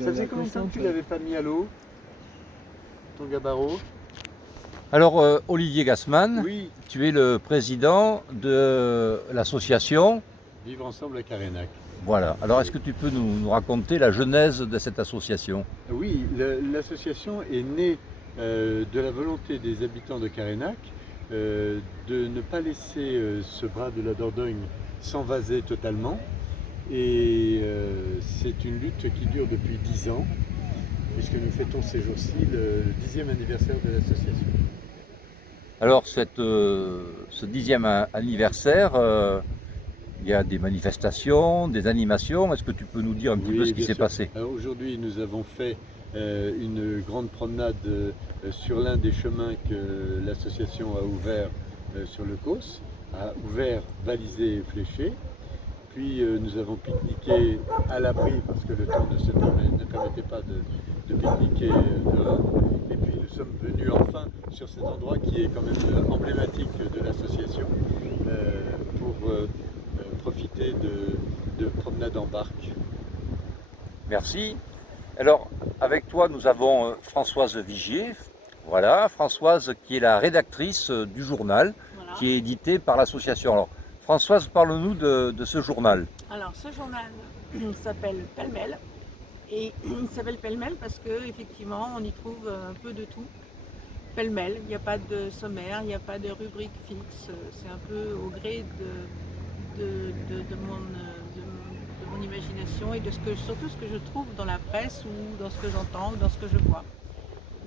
Ça faisait combien de temps que tu l'avais pas mis à l'eau, ton gabarreau? Alors, Olivier Gassman, Oui, tu es le président de l'association. vivre ensemble à Carénac. Voilà. Alors, est-ce que tu peux nous raconter la genèse de cette association? Oui, l'association est née de la volonté des habitants de Carénac de ne pas laisser ce bras de la Dordogne s'envaser totalement. Et c'est une lutte qui dure depuis 10 ans, puisque nous fêtons ces jours-ci le 10e anniversaire de l'association. Alors, ce 10e anniversaire, il y a des manifestations, des animations. Est-ce que tu peux nous dire un petit peu ce qui bien s'est sûr. passé? Alors, aujourd'hui, nous avons fait une grande promenade sur l'un des chemins que l'association a ouvert sur le Causse, a ouvert, balisé et fléché. Puis nous avons pique-niqué à l'abri parce que le temps ne permettait pas de pique-niquer dehors. Et puis nous sommes venus enfin sur cet endroit qui est quand même emblématique de l'association pour profiter de promenades en barque. Merci. Alors, avec toi, nous avons Françoise Vigier. Voilà, Françoise qui est la rédactrice du journal, Voilà. qui est édité par l'association. Alors, Françoise, parle-nous de ce journal. Alors, ce journal s'appelle Pêle-mêle. Et il s'appelle Pêle-mêle parce qu'effectivement, on y trouve un peu de tout. Pêle-mêle, il n'y a pas de sommaire, il n'y a pas de rubrique fixe. C'est un peu au gré de mon imagination et surtout ce que je trouve dans la presse ou dans ce que j'entends ou dans ce que je vois.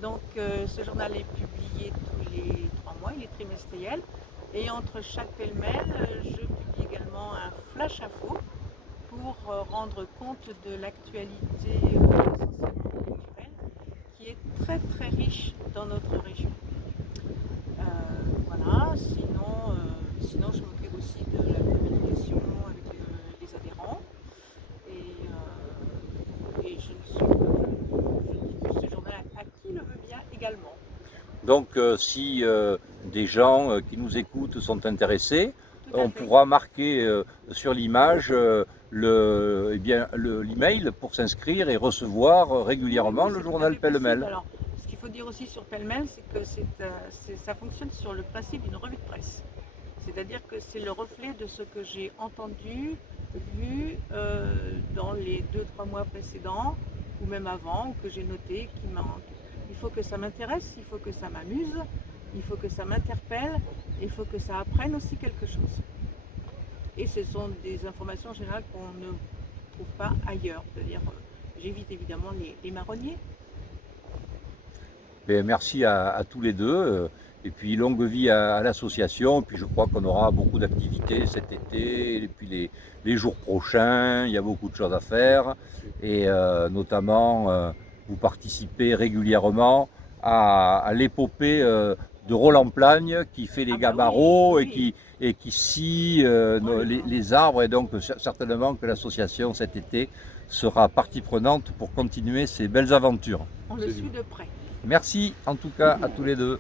Donc, ce journal est publié tous les 3 mois, il est trimestriel. Et entre chaque pêle-mêle, je publie également un flash info pour rendre compte de l'actualité essentiellement culturelle qui est très très riche dans notre région. Voilà, sinon je m'occupe aussi de la communication avec les adhérents et je diffuse ce journal à qui le veut bien également. Donc, si des gens qui nous écoutent sont intéressés, on fait. pourra marquer sur l'image l'email pour s'inscrire et recevoir régulièrement Oui, le c'est tout à journal fait possible. Pêle-mêle. Alors, ce qu'il faut dire aussi sur Pêle-mêle, c'est que ça fonctionne sur le principe d'une revue de presse. C'est-à-dire que c'est le reflet de ce que j'ai entendu, vu dans les 2-3 mois précédents, ou même avant, ou que j'ai noté, qui manque. Il faut que ça m'intéresse, il faut que ça m'amuse, il faut que ça m'interpelle, il faut que ça apprenne aussi quelque chose. Et ce sont des informations en général qu'on ne trouve pas ailleurs. C'est-à-dire, j'évite évidemment les marronniers. Bien, merci à tous les deux. Et puis longue vie à l'association. Et puis je crois qu'on aura beaucoup d'activités cet été. Et puis les jours prochains, il y a beaucoup de choses à faire. Et notamment, vous participez régulièrement à l'épopée de Roland Plagne qui fait les gabarreaux oui. et qui scie les arbres. Et donc certainement que l'association cet été sera partie prenante pour continuer ces belles aventures. On le suit de près. Merci en tout cas à tous les deux.